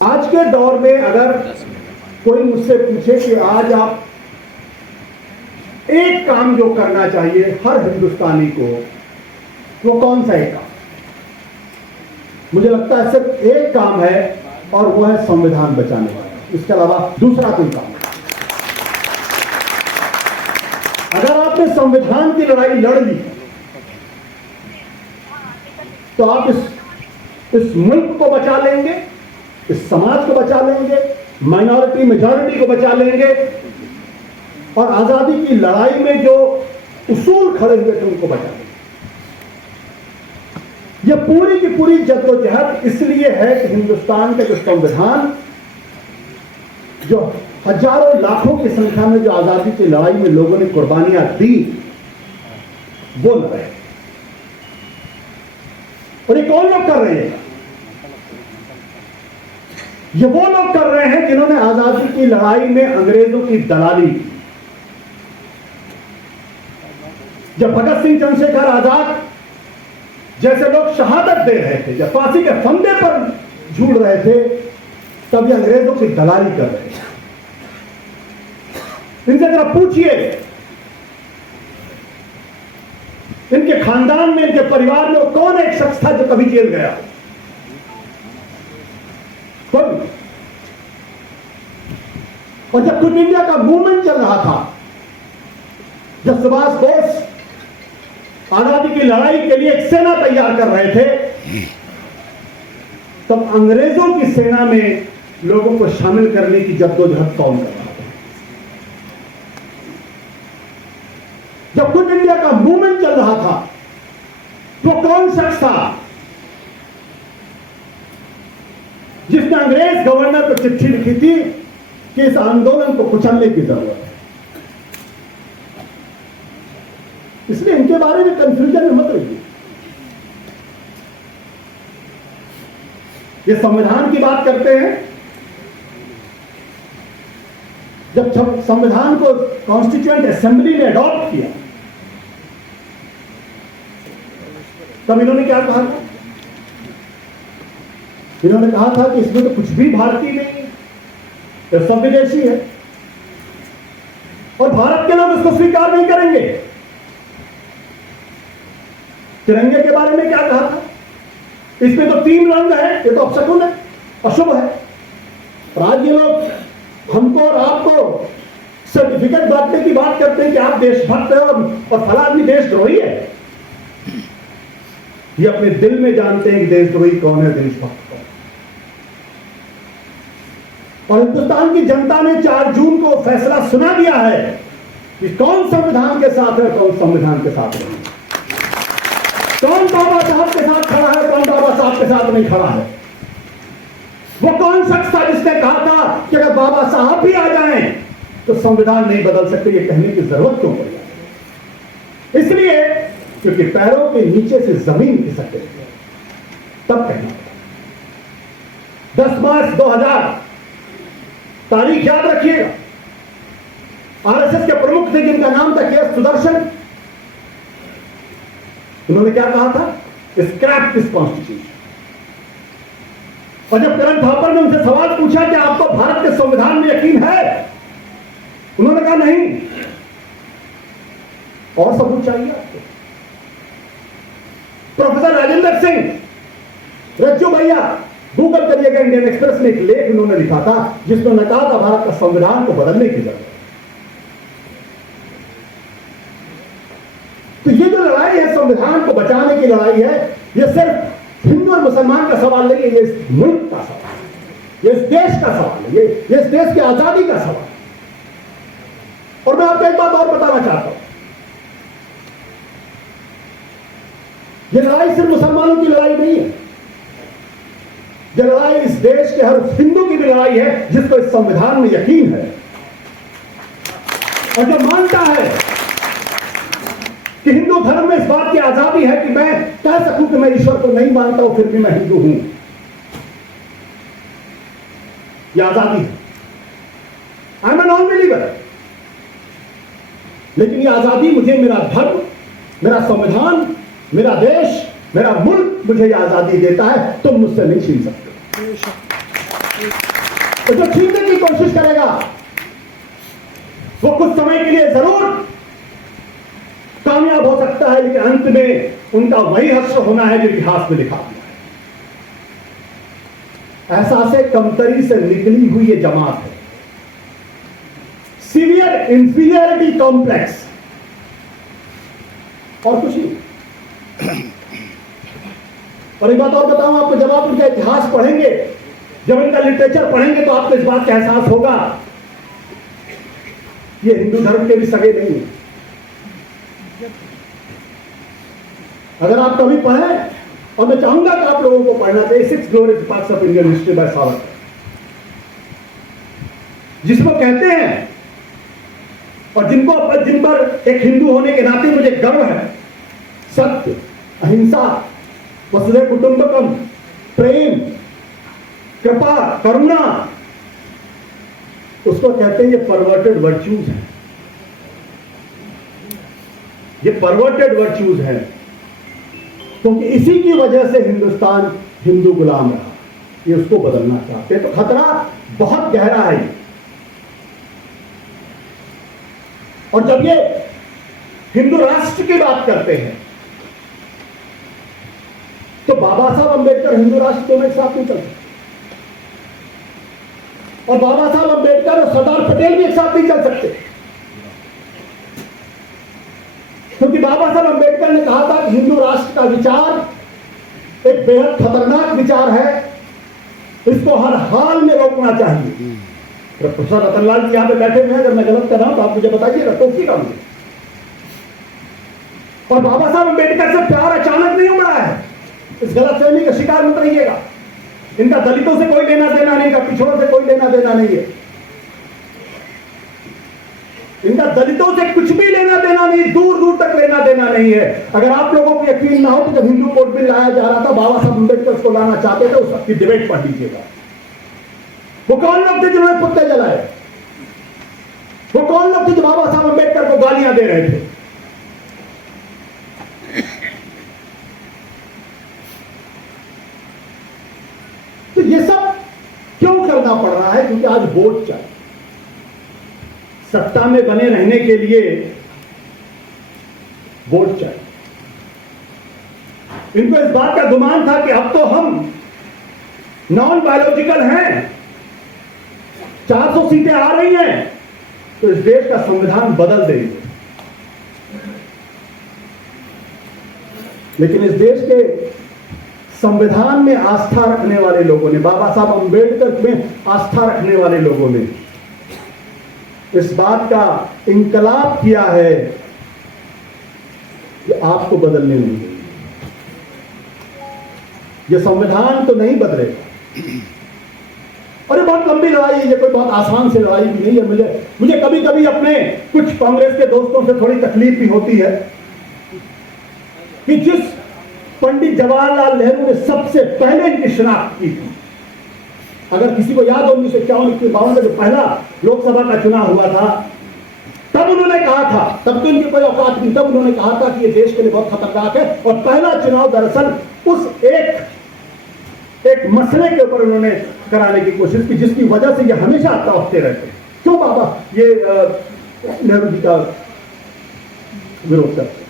आज के दौर में अगर कोई मुझसे पूछे कि आज आप एक काम जो करना चाहिए हर हिंदुस्तानी को, वो कौन सा एक काम? मुझे लगता है सिर्फ एक काम है और वो है संविधान बचाने वाला। इसके अलावा दूसरा कोई काम नहीं। अगर आपने संविधान की लड़ाई लड़ ली तो आप इस मुल्क को बचा लेंगे, इस समाज को बचा लेंगे, माइनॉरिटी मेजॉरिटी को बचा लेंगे और आजादी की लड़ाई में जो उसूल खड़े हुए थे उनको बचा लेंगे। यह पूरी की पूरी जद्दोजहद इसलिए है कि हिंदुस्तान का जो संविधान, जो हजारों लाखों की संख्या में जो आजादी की लड़ाई में लोगों ने कुर्बानियां दी, वो न रहे। और ये कौन लोग कर रहे हैं? ये वो लोग कर रहे हैं जिन्होंने आजादी की लड़ाई में अंग्रेजों की दलाली की। जब भगत सिंह, चंद्रशेखर आजाद जैसे लोग शहादत दे रहे थे, जब फांसी के फंदे पर झूल रहे थे, तब ये अंग्रेजों की दलाली कर रहे थे। इनसे जरा पूछिए, इनके खानदान में, इनके परिवार में कौन एक शख्स था जो कभी जेल गया? कोई। और जब क्विट इंडिया का मूवमेंट चल रहा था, जब सुभाष बोस आजादी की लड़ाई के लिए एक सेना तैयार कर रहे थे, तब अंग्रेजों की सेना में लोगों को शामिल करने की जद्दोजहद कौन कर रहा था? जब क्विट इंडिया का मूवमेंट चल रहा था, वो कौन शख्स था जिसने अंग्रेज गवर्नर को चिट्ठी लिखी थी कि इस आंदोलन को कुचलने की जरूरत है? इसलिए इनके बारे में कंफ्यूजन में मत रहिए। ये संविधान की बात करते हैं। जब संविधान को कॉन्स्टिट्यूएंट असेंबली ने अडॉप्ट किया, तब इन्होंने क्या कहा था? इन्होंने कहा था कि इसमें तो कुछ भी भारतीय नहीं है, यह सब विदेशी है और भारत के लोग इसको स्वीकार नहीं करेंगे। तिरंगे के बारे में क्या कहा था? इसमें तो 3 रंग है, ये तो अपशकुन है, अशुभ है। और आज ये लोग हमको और आपको सर्टिफिकेट बांटने की बात करते हैं कि आप देशभक्त हैं और फला आदमी देशद्रोही है। ये अपने दिल में जानते हैं कि देशद्रोही कौन है, देशभक्त कौन। और हिंदुस्तान की जनता ने 4 जून को फैसला सुना दिया है कि कौन संविधान के साथ है, कौन संविधान के साथ नहीं, कौन बाबा साहब के साथ खड़ा है, कौन बाबा साहब के साथ नहीं खड़ा है। वो कौन शख्स था जिसने कहा था कि अगर बाबा साहब भी आ जाएं तो संविधान नहीं बदल सकते? ये कहने की जरूरत क्यों पड़ी? इसलिए क्योंकि पैरों के नीचे से जमीन खिसक गई, तब कहना। 10 मार्च 2000 तारीख याद रखिएगा। आरएसएस के प्रमुख थे जिनका नाम था के सुदर्शन। उन्होंने क्या कहा था? Scrap this constitution. और जब करण थापर ने उनसे सवाल पूछा कि आपको भारत के संविधान में यकीन है, उन्होंने कहा नहीं। और सबूत चाहिए आपको? प्रोफेसर राजेंद्र सिंह रज्जू भैया, गूगल करिएगा, इंडियन एक्सप्रेस में एक लेख उन्होंने लिखा था जिसमें उन्होंने कहा था भारत का संविधान को बदलने की जरूरत है। तो ये जो लड़ाई है, संविधान को बचाने की लड़ाई है, ये सिर्फ हिंदू और मुसलमान का सवाल नहीं है, ये इस मुल्क का सवाल है, ये इस देश का सवाल है, ये इस देश की आजादी का सवाल है। और मैं आपको एक बात और बताना चाहता हूं, ये लड़ाई सिर्फ मुसलमानों की लड़ाई नहीं है, ये लड़ाई इस देश के हर हिंदू की भी लड़ाई है जिसको इस संविधान में यकीन है और जो मानता है कि हिंदू धर्म में इस बात की आजादी है कि मैं कह सकूं कि मैं ईश्वर को नहीं मानता हूं, फिर भी मैं हिंदू हूं। यह आजादी है। I am a non believer. लेकिन यह आजादी मुझे, मेरा धर्म, मेरा संविधान, मेरा देश, मेरा मुल्क मुझे यह आजादी देता है, तुम मुझसे नहीं छीन सकते। तो छीनने की कोशिश करेगा वो कुछ समय के लिए जरूर कामयाब हो सकता है, लेकिन अंत में उनका वही हश्र होना है जो इतिहास में लिखा हुआ है। एहसासे कमतरी से निकली हुई ये जमात है, सीवियर इंफीरियरिटी कॉम्प्लेक्स और कुछ नहीं। और एक बात और बताऊं आपको, जब आप उनका इतिहास पढ़ेंगे, जब इनका लिटरेचर पढ़ेंगे, तो आपको इस बात का एहसास होगा ये हिंदू धर्म के भी सगे नहीं है। अगर आप कभी पढ़ें, और मैं चाहूंगा कि आप लोगों को पढ़ना चाहिए 6 glorious parts of Indian history by Savarkar, जिसको कहते हैं और जिन पर एक हिंदू होने के नाते मुझे गर्व है, सत्य, अहिंसा, वसुधैव कुटुंबकम, प्रेम, कृपा, करुणा, उसको कहते हैं ये परवर्टेड वर्च्यूज हैं। ये परवर्टेड वर्च्यूज हैं क्योंकि इसी की वजह से हिंदुस्तान हिंदू गुलाम रहा। ये उसको बदलना चाहते हैं, तो खतरा बहुत गहरा है। और जब ये हिंदू राष्ट्र की बात करते हैं तो बाबा साहब अंबेडकर हिंदू राष्ट्र दोनों एक साथ नहीं चल सकते, और बाबा साहब अंबेडकर और सरदार पटेल भी एक साथ नहीं चल सकते, क्योंकि बाबा साहब अंबेडकर ने कहा था कि हिंदू राष्ट्र का विचार एक बेहद खतरनाक विचार है, इसको हर हाल में रोकना चाहिए। प्रोफेसर रतनलाल जी यहां पे बैठे हुए हैं, अगर मैं गलत कर रहा हूं तो आप मुझे बताइएगा, टोकिएगा मुझे। और बाबा साहब अंबेडकर से प्यार अचानक नहीं उमड़ा है, इस गलतफहमी का शिकार मत रहिएगा। इनका दलितों से कोई लेना देना नहीं, इनका पिछड़ों से कोई लेना देना नहीं है, इनका दलितों से कुछ भी लेना देना नहीं, दूर दूर तक लेना देना नहीं है। अगर आप लोगों को यकीन ना हो तो जब हिंदू कोड बिल लाया जा रहा था, बाबा साहब अंबेडकर उसको लाना चाहते थे, उस सबकी डिबेट पढ़ लीजिएगा। वो कौन लोग थे जिन्होंने कुत्ते जलाए? वो कौन लोग थे जो बाबा साहब अंबेडकर को गालियां दे रहे थे? तो ये सब क्यों करना पड़ रहा है? क्योंकि आज वोट चाहिए। सत्ता में बने रहने के लिए वोट चाहिए। इनको इस बात का गुमान था कि अब तो हम नॉन बायोलॉजिकल हैं, 400 सीटें आ रही हैं तो इस देश का संविधान बदल देंगे। लेकिन इस देश के संविधान में आस्था रखने वाले लोगों ने, बाबा साहब अंबेडकर में आस्था रखने वाले लोगों ने इस बात का इंकलाब किया है कि आपको बदलने नहीं देंगे। ये संविधान तो नहीं बदलेगा। और ये बहुत लंबी लड़ाई है, ये कोई बहुत आसान सी लड़ाई भी नहीं है। मुझे कभी कभी अपने कुछ कांग्रेस के दोस्तों से थोड़ी तकलीफ भी होती है कि जिस पंडित जवाहरलाल नेहरू ने सबसे पहले इनकी शिनाख्त की थी, अगर किसी को याद हो 1951-52 में जो पहला लोकसभा का चुनाव हुआ था, तब उन्होंने कहा था, तब तो इनकी कोई औकात नहीं, तब उन्होंने कहा था कि ये देश के लिए बहुत खतरनाक है। और पहला चुनाव दरअसल उस एक मसले के ऊपर उन्होंने कराने की कोशिश की, जिसकी वजह से ये हमेशा टॉपते रहते हैं। क्यों बाबा ये नेहरू जी का विरोध करते हैं?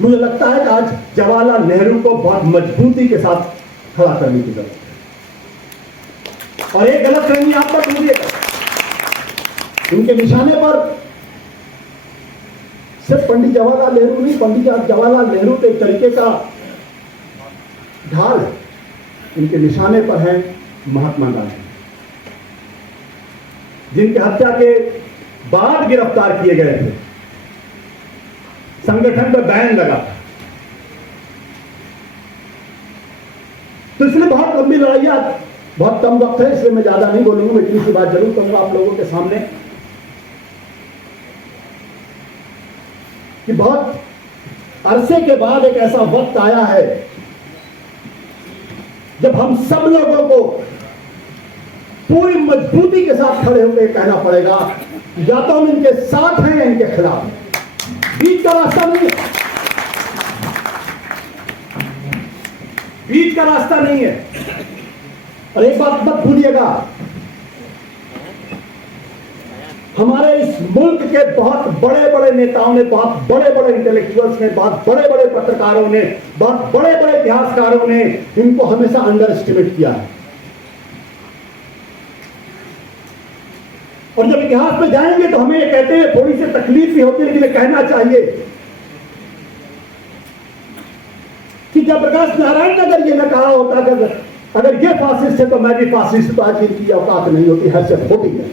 मुझे लगता है कि आज जवाहरलाल नेहरू को बहुत मजबूती के साथ खड़ा करने की जरूरत है। और एक गलत फहमी आप पर ढूंढिएगा, उनके निशाने पर सिर्फ पंडित जवाहरलाल नेहरू नहीं, पंडित जवाहरलाल नेहरू तो एक तरीके का ढाल है, इनके निशाने पर है महात्मा गांधी, जिनकी हत्या के बाद गिरफ्तार किए गए थे, संगठन पर बैन लगा था। तो इसलिए बहुत लंबी लड़ाई, बहुत कम वक्त है, इसलिए मैं ज्यादा नहीं बोलूंगा। मैं इतनी सी बात जरूर कहूंगा आप लोगों के सामने कि बहुत अरसे के बाद एक ऐसा वक्त आया है जब हम सब लोगों को पूरी मजबूती के साथ खड़े होकर कहना पड़ेगा या तो हम इनके साथ हैं या इनके खिलाफ हैं, बीच का रास्ता नहीं है, बीच का रास्ता नहीं है। और एक बात मत भूलिएगा, हमारे इस मुल्क के बहुत बड़े बड़े नेताओं ने, बहुत बड़े बड़े इंटेलेक्चुअल्स ने, बहुत बड़े बड़े पत्रकारों ने, बहुत बड़े बड़े इतिहासकारों ने इनको हमेशा अंडर एस्टिमेट किया है। और जब इतिहास में जाएंगे तो हमें ये कहते हैं थोड़ी सी तकलीफ भी होती है, लेकिन कहना चाहिए कि जब प्रकाश नारायण ने अगर ये न कहा होता कि अगर ये फासिस्ट है तो मैं भी फासिस्ट, तो आज इनकी औकात नहीं होती, हैसियत होती है।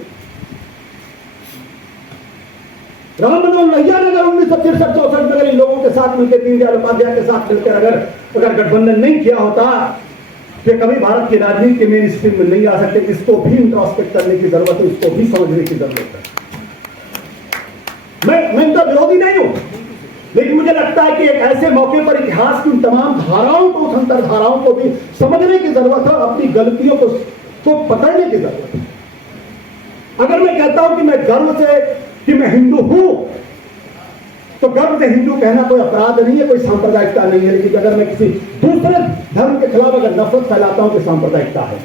राम मनोहर लोहिया ने अगर 1963-64 में अगर इन लोगों के साथ मिलकर, दीनदयाल उपाध्याय के साथ मिलकर अगर गठबंधन नहीं किया होता तो कभी भारत की राजनीति के मेन स्ट्रीम में नहीं आ सकते। इसको भी इंट्रोस्पेक्ट करने की जरूरत है, इसको भी समझने की जरूरत है। मैं इनका विरोधी नहीं हूं, लेकिन मुझे लगता है कि एक ऐसे मौके पर इतिहास की उन तमाम धाराओं को, उस अंतर धाराओं को भी समझने की जरूरत है, अपनी गलतियों को पकड़ने की जरूरत है। अगर मैं कहता हूं कि मैं गर्व से कि मैं हिंदू हूं, तो गर्व से हिंदू कहना कोई अपराध नहीं है, कोई सांप्रदायिकता नहीं है। लेकिन अगर मैं किसी दूसरे धर्म के खिलाफ अगर नफरत फैलाता हूं तो सांप्रदायिकता है।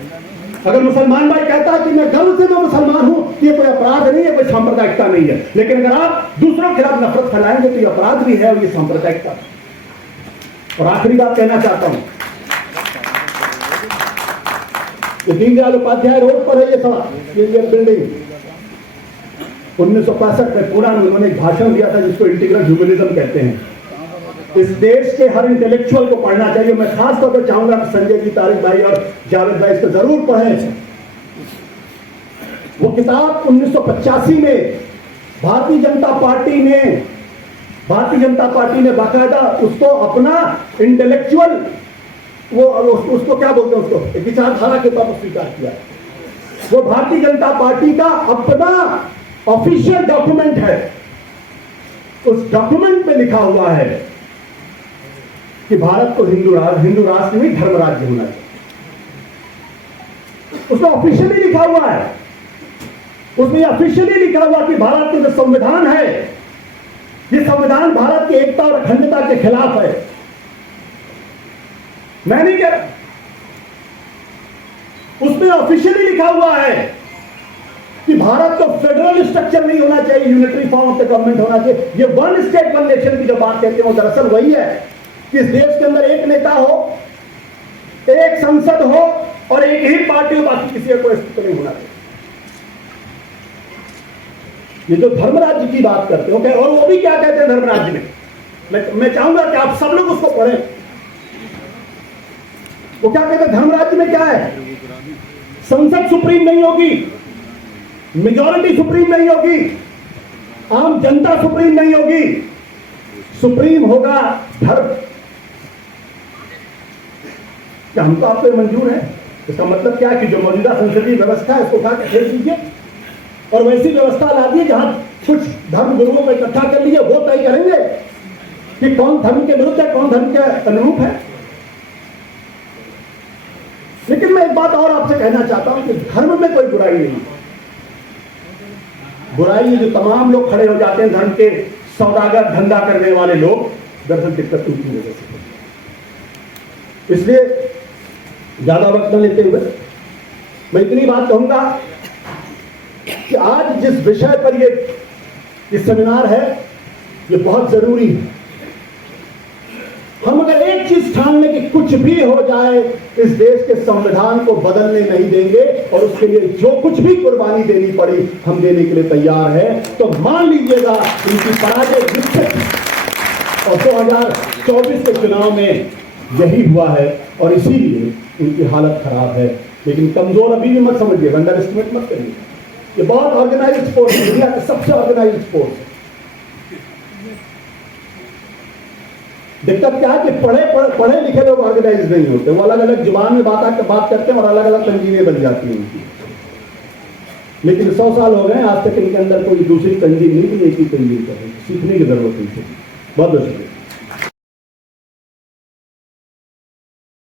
अगर मुसलमान भाई कहता है कि मैं गर्व से मैं मुसलमान हूं, ये कोई अपराध नहीं है, कोई सांप्रदायिकता नहीं है। लेकिन अगर आप दूसरों के खिलाफ नफरत फैलाएंगे तो ये अपराध भी है और ये सांप्रदायिकता। और आखिरी बात कहना चाहता हूं, ये दीनदयाल उपाध्याय रोड पर है ये बिल्डिंग, 1965 में पूरा उन्होंने एक भाषण दिया था जिसको इंटीग्रल ह्यूमनिज्म कहते हैं। इस देश के हर इंटेलेक्चुअल को पढ़ना चाहिए। मैं खास तौर पर चाहूंगा कि संजय जी, तारिक भाई और जावेद भाई इसको जरूर पढ़ें। वो किताब 1985 में भारतीय जनता पार्टी ने बाकायदा उसको अपना इंटेलेक्चुअल, वो उसको क्या बोलते हैं, उसको एक विचारधारा के तौर पर स्वीकार किया। वो भारतीय जनता पार्टी का अपना ऑफिशियल डॉक्यूमेंट है। उस डॉक्यूमेंट में लिखा हुआ है कि भारत को हिंदू राष्ट्र नहीं धर्म राज्य होना चाहिए। उसमें ऑफिशियली लिखा हुआ है, उसमें ऑफिशियली लिखा हुआ कि भारत का जो संविधान है, ये संविधान भारत की एकता और अखंडता के खिलाफ है। मैं नहीं कह रहा, उसमें ऑफिशियली लिखा हुआ है कि भारत को फेडरल स्ट्रक्चर नहीं होना चाहिए, unitary form of the government होना चाहिए। ये वन स्टेट वन नेशन की जो बात कहते हैं वो दरअसल वही है कि इस देश के अंदर एक नेता हो, एक संसद हो और एक ही पार्टी हो, बाकी किसी का कोई अस्तित्व नहीं होना चाहिए। ये जो धर्म राज्य की बात करते हो, और वो भी क्या कहते हैं धर्म राज्य में, मैं चाहूंगा कि आप सब लोग उसको पढ़ें। वो क्या कहते हैं धर्म राज्य में क्या है? संसद सुप्रीम नहीं होगी, मेजॉरिटी सुप्रीम नहीं होगी, आम जनता सुप्रीम नहीं होगी, सुप्रीम होगा धर्म। क्या हमको आपको मंजूर है? इसका मतलब क्या है कि जो मौजूदा संसदीय व्यवस्था है उसको उठा के फेंक दीजिए और वैसी व्यवस्था ला दी जहां कुछ धर्म गुरुओं को इकट्ठा कर लीजिए, वो तय करेंगे कि कौन धर्म के विरुद्ध है, कौन धर्म के अनुरूप है। लेकिन मैं एक बात और आपसे कहना चाहता हूं कि धर्म में कोई बुराई नहीं। बुराई जो तमाम लोग खड़े हो जाते हैं धर्म के सौदागर, धंधा करने वाले लोग, दरअसल दिक्कत उनकी वजह से। इसलिए ज्यादा वक्त न लेते हुए मैं इतनी बात कहूंगा कि आज जिस विषय पर ये सेमिनार है ये बहुत जरूरी है। हम अगर एक चीज ठान लें कि कुछ भी हो जाए इस देश के संविधान को बदलने नहीं देंगे और उसके लिए जो कुछ भी कुर्बानी देनी पड़ी हम देने के लिए तैयार है, तो मान लीजिएगा इनकी पराजय निश्चित। और 2024 के चुनाव में यही हुआ है और इसीलिए इनकी हालत खराब है। लेकिन कमजोर अभी भी मत समझिए, अंडर एस्टिमेट मत करिए। ये बहुत ऑर्गेनाइज्ड स्पोर्ट्स है, इंडिया का सबसे ऑर्गेनाइज्ड स्पोर्ट्स है। दिक्कत क्या है कि पढ़े लिखे लोग ऑर्गेनाइज नहीं होते, वो अलग अलग जुबान में बात करते हैं और अलग अलग तंजीमें बन जाती हैं उनकी। लेकिन 100 साल हो गए आज तक इनके अंदर कोई दूसरी तंजीम नहीं, एक ही तंजीम कर रही। सीखने की जरूरत है। बहुत बहुत शुक्रिया।